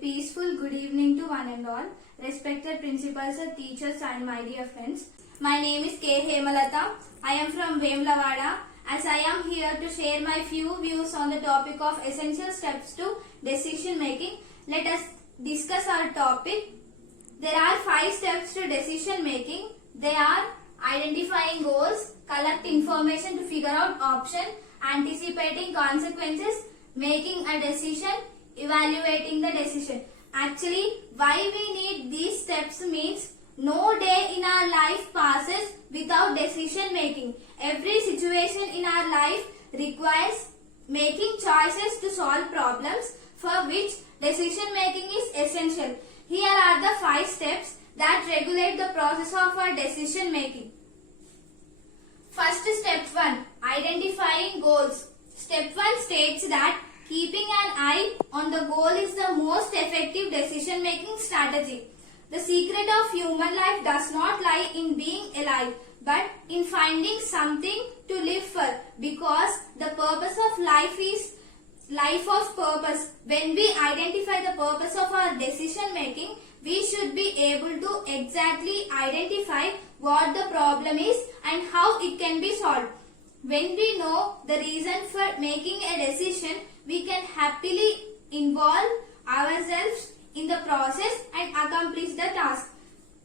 peaceful good evening to one and all, respected principals, teachers and my dear friends. My name is K. Hemalata. I am from Vemlavada. As I am here to share my few views on the topic of essential steps to decision making, let us discuss our topic. There are 5 steps to decision making. They are identifying goals, collect information to figure out option, anticipating consequences, making a decision, evaluating the decision. Actually, why we need these steps means no day in our life passes without decision making. Every situation in our life requires making choices to solve problems, for which decision making is essential. Here are the 5 steps that regulate the process of our decision making. First, step 1, identifying goals. Step 1 states that keeping an eye on the goal is the most effective decision making strategy. The secret of human life does not lie in being alive, but in finding something to live for, because the purpose of life is life of purpose. When we identify the purpose of our decision making, we should be able to exactly identify what the problem is and how it can be solved. When we know the reason for making a decision, we can happily involve ourselves in the process and accomplish the task.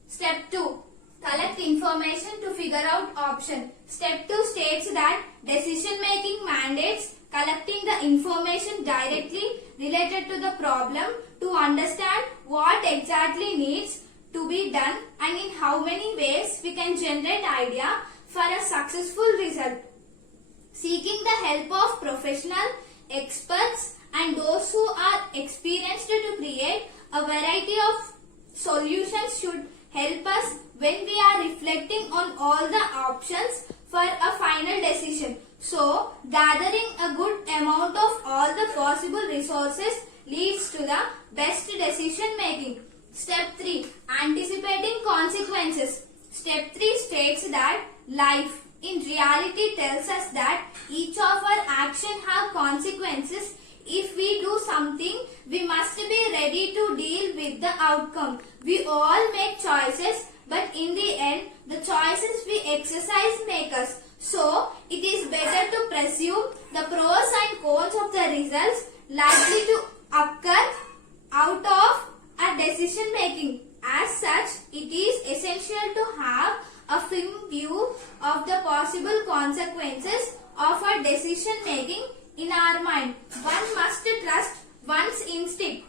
Step 2. Collect information to figure out option. Step 2 states that decision making mandates collecting the information directly related to the problem to understand what exactly needs to be done and in how many ways we can generate idea for a successful result. Seeking the help of professional experts and those who are experienced to create a variety of solutions should help us when we are reflecting on all the options for a final decision. So, gathering a good amount of all the possible resources leads to the best decision making. Step 3. Anticipating consequences. Step 3 states that life in reality tells us that each of our actions have consequences. If we do something, we must be ready to deal with the outcome. We all make choices, but in the end, the choices we exercise make us. So, it is better to presume the pros and cons of the results likely to occur out of a decision making. As such, it is essential to have a firm view of the possible consequences of our decision making in our mind. One must trust one's instinct.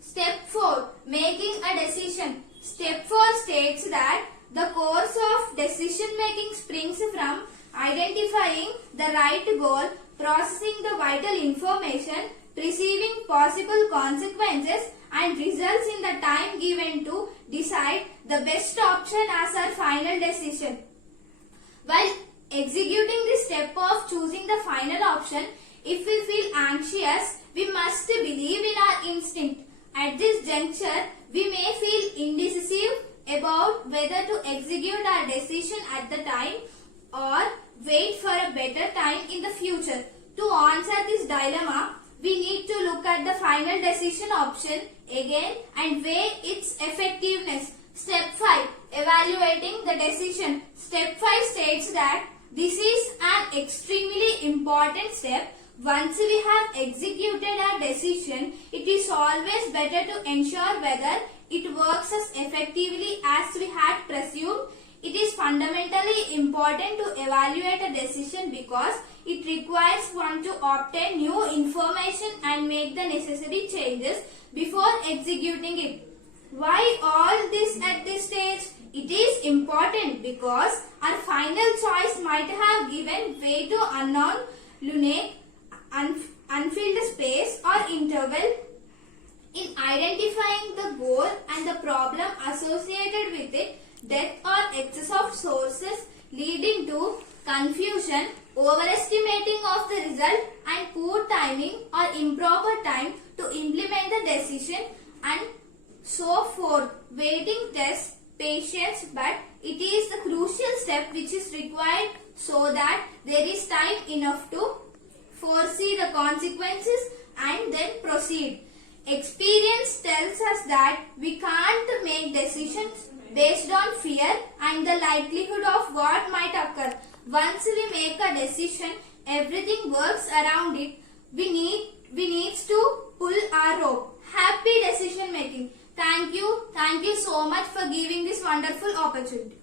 Step 4. Making a decision. Step 4 states that the course of decision making springs from identifying the right goal, processing the vital information, perceiving possible consequences and results in the time given to decide the best option as our final decision. While executing the step of choosing the final option, if we feel anxious, we must believe in our instinct. At this juncture, we may feel indecisive about whether to execute our decision at the time or wait for a better time in the future. To answer this dilemma, we need to look at the final decision option again and weigh its effectiveness. Step 5. Evaluating the decision. Step 5 states that this is an extremely important step. Once we have executed our decision, it is always better to ensure whether it works as effectively as we had presumed. It is fundamentally important to evaluate a decision because it requires one to obtain new information and make the necessary changes before executing it. Why all this at this stage? It is important because our final choice might have given way to unknown, lunatic, unfilled space or interval. In identifying the goal and the problem associated with it, death or excess of sources leading to confusion, overestimating of the result and poor timing or improper time to implement the decision and so forth. Waiting tests patience, but it is the crucial step which is required so that there is time enough to foresee the consequences and then proceed. Experience tells us that we can't make decisions based on fear and the likelihood of what might occur. Once we make a decision, everything works around it. We needs to pull our rope. Happy decision making. Thank you so much for giving this wonderful opportunity.